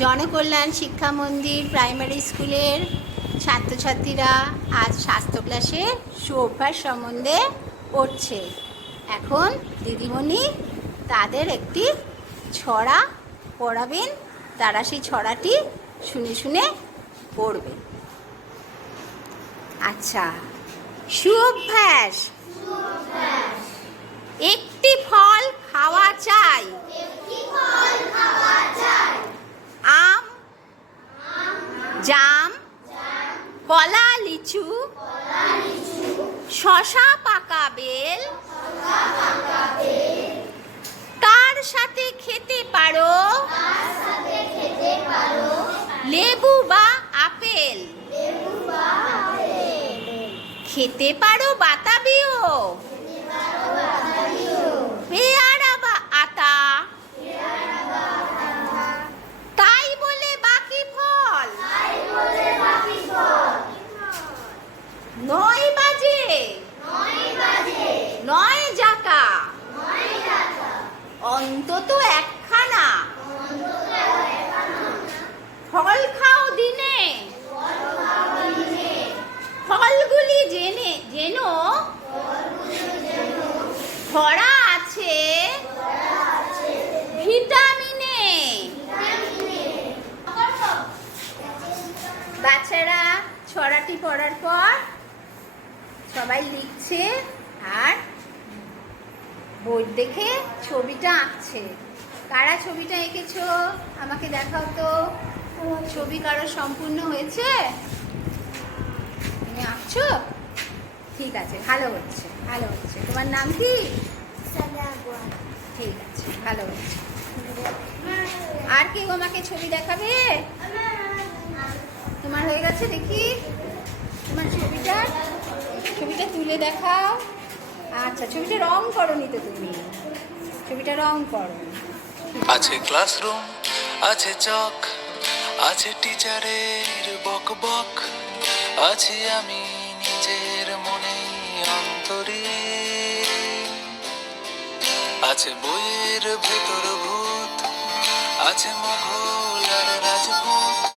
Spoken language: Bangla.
জনকল্যাণ শিক্ষা মন্দির প্রাইমারি স্কুলের ছাত্রছাত্রীরা আজ স্বাস্থ্য ক্লাসে সুঅভ্যাস সম্বন্ধে পড়ছে। এখন দিদিমণি তাদের একটি ছড়া পড়াবেন, তারা সেই ছড়াটি শুনে শুনে পড়বে। আচ্ছা, সুঅভ্যাস। একটি ফল খাওয়া চাই, আম, জাম, কলা, লিচু, শশা, পাকা বেল, তার সাথে খেতে পারো লেবু বা আপেল, খেতে পারো বাতাবিও, পেয়ারা বা আতা, তাই বলে বাকি ফল নয় বাজে নয় জাকা, অন্তত একখানা ফল খাও দিনে, ফলগুলি যেন ভরা আছে ভিটামিনে। বাচ্চারা ছড়াটি পড়ার পর সবাই লিখছে আর বই দেখে ছবিটা আঁকছে। কারা ছবিটা এঁকেছো আমাকে দেখাও তো। ছবি কারো সম্পূর্ণ হয়েছে? তুমি আঁকছো? ঠিক আছে, ভালো হচ্ছে ভালো হচ্ছে। তোমার নাম কি? ঠিক আছে, ভালো হচ্ছে। আর কেউ আমাকে ছবি দেখাবে? তোমার হয়ে গেছে? দেখি তোমার ছবিটা তুলে দেখাও। আচ্ছা, ছবিটা রং করনি তো তুমি? ছবিটা রং করো। আছে ক্লাসরুম, আছে চক, আছে টিচারের বক বক, আছি আমি নিজের মনে অন্তরে, আছে বইয়ের ভেতর ভূত, আছে মোঘল আর রাজপুত।